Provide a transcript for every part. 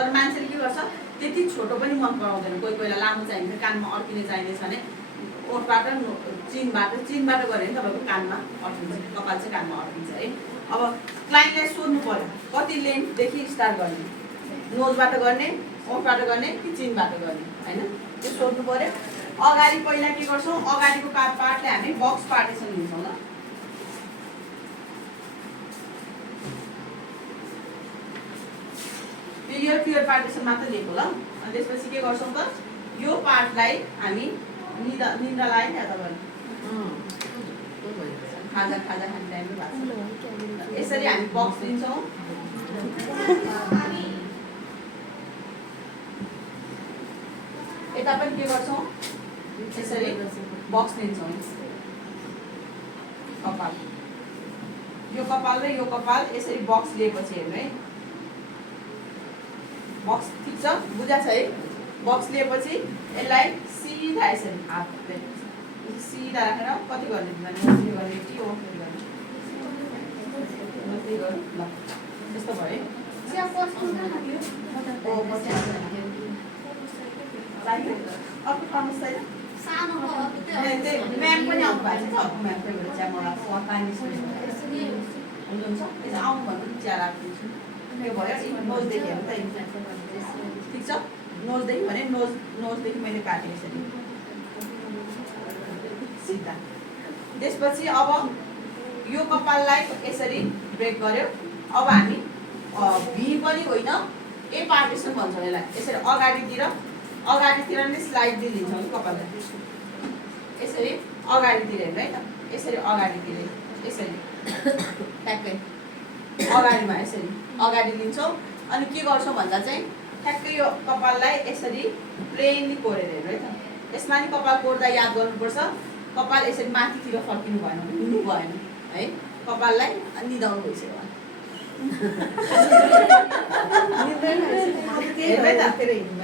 तर मान्छेले के गर्छ त्यति छोटो पनि मन पराउँदैन। कोही कोहीलाई लामो चाहिन्छ, कानमा अड्किने चाहिनेछ भने ओठबाट चिनबाट गऱ्यो भने तपाईँको कानमा अड्किन्छ, कपाल चाहिँ कानमा अड्किन्छ है। अब क्लाइन्टलाई सोध्नु पर्यो कति लेन्थदेखि स्टार्ट गर्ने, नोजबाट गर्ने, ओठबाट गर्ने कि चिनबाट गर्ने होइन, त्यो सोध्नु पर्यो। अगाडि पहिला के गर्छौँ, अगाडिको पार्टले हामी बक्स पार्टिसन लिन्छौँ ल। क्लियर पार्टिसन मात्र लिएको ल। अनि त्यसपछि के गर्छौँ त, यो पार्टलाई हामी निन्द्रा लाग्यो क्या तपाईँलाई, खाजा खाने टाइममा भएको छ। यसरी हामी बक्स लिन्छौँ, यता पनि के गर्छौँ, यसरी बक्स लिन्छौँ। कपाल, यो कपाल र यो कपाल यसरी बक्स लिएपछि हेर्नु है, बक्स ठिक छ, बुझा छ है। बक्स लिएपछि यसलाई सिधा यसरी हात सिधा राखेर कति गर्ने गर्ने कि हो ल, यस्तो भयो। अर्को प्रमिस छैन, म्याम पनि आउनु भएको छ, अर्को म्याम कोही बेला चिया मगाएको हुनुहुन्छ, यसो आउनु भन्नु चिया राखिदिन्छु। यो भयो नोजदेखि हेर्नु त, ठिक छ। नोजदेखि भने नोजदेखि मैले काटेँ यसरी सिधा। त्यसपछि अब यो कपाललाई यसरी ब्रेक गर्यो। अब हामी भी पनि होइन, ए पार्टिसन भन्छौँ यसलाई। यसरी अगाडितिर नै स्लाइड दिन्छौँ कि कपाललाई, यसरी अगाडितिर हेर्नु है त, यसरी अगाडितिर यसरी ट्याक्कै अगाडिमा यसरी अगाडि लिन्छौँ। अनि के गर्छौँ भन्दा चाहिँ ठ्याक्कै यो कपाललाई यसरी प्लेनली कोरेर हेर्नु है त। यसमा नि कपाल कोर्दा याद गर्नुपर्छ, कपाल यसरी माथितिर फर्किनु भएन, हुनु भएन है। कपाललाई निदाउनु भइसक्यो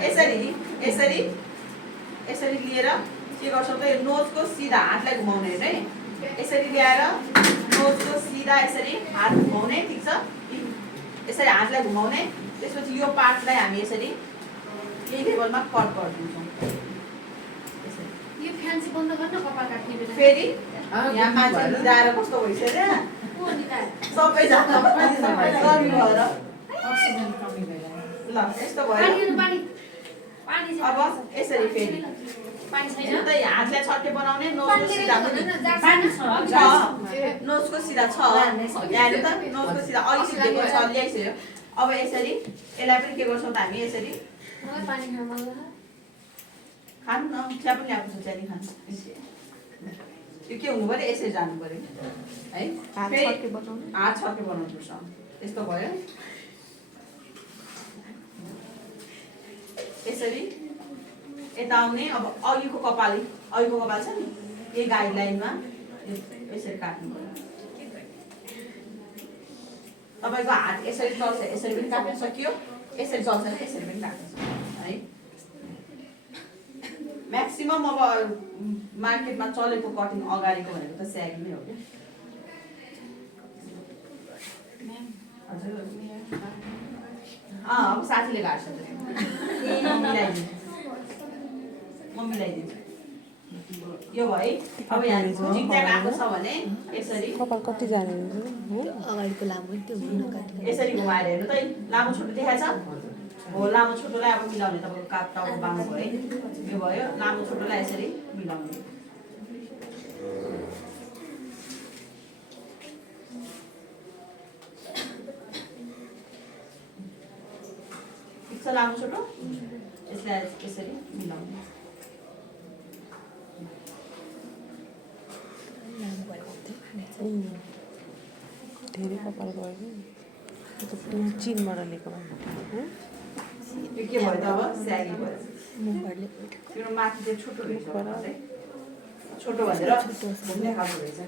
यसरी यसरी लिएर के गर्छौँ त, यो नोजको सिधा हातलाई घुमाउने हेर्नु है, यसरी ल्याएर नोजको सिधा यसरी हात घुमाउने, ठिक छ। यसरी हातलाई घुमाउने, त्यसपछि यो पार्टलाई हामी यसरी यही लेभलमा कट गरिदिन्छौँ। यो फ्यान्सी बन्द गर्न कपाल काट्ने बेला फेरि यहाँ मान्छे निदाएर कस्तो भइसक्यो सबैजना गर्मी भएर ल यस्तो भयो। अब यसरी फेरि हातलाई छट्टे बनाउने, नोजको सिधा पनि नोजको सिधा छ, यहाँनिर त नोजको सिधा अलिकति दिएको छ, ल्याइसक्यो। अब यसरी यसलाई पनि के गर्छौँ त हामी, यसरी खानु न, चिया पनि ल्याएको छ, चिया नि खानु। यो के हुनु पऱ्यो, यसरी जानु पऱ्यो है, हात छट्टे बनाउनुपर्छ। यस्तो भयो। यसरी यता आउने। अब अघिको कपाल छ नि, यही गाइडलाइनमा यसरी काट्नु पऱ्यो। तपाईँको हात यसरी चल्छ, यसरी पनि काट्न सकियो, यसरी चल्छ भने यसरी पनि काट्न सकियो है। म्याक्सिमम अब मार्केटमा चलेको कटिङ अगाडिको भनेको त स्यागी नै हो क्या। हजुर अब साथीले काट्छ, म मिलाइदिन्छु। यो भयो। अब यहाँ झिकझ्याक आएको छ भने यसरी कपाल कति जाने अगाडिको लामो यसरी घुमाएर हेर्नु त, लामो छोटो देखाएछ हो। लामो छोटोलाई अब मिलाउने, तपाईँको काप टाउको बाङ्गो भयो है, यो भयो। लामो छोटोलाई यसरी मिलाउने, ठिक छ। लामो छोटो यसलाई यसरी मिलाउने। धेरै कपाल गयो, चिनबाट लिएको यो के भयो त, अब स्यागी भयो। त्यो माथि चाहिँ छोटो रहेछ, छोटो भनेर घुम्ने खालको रहेछ।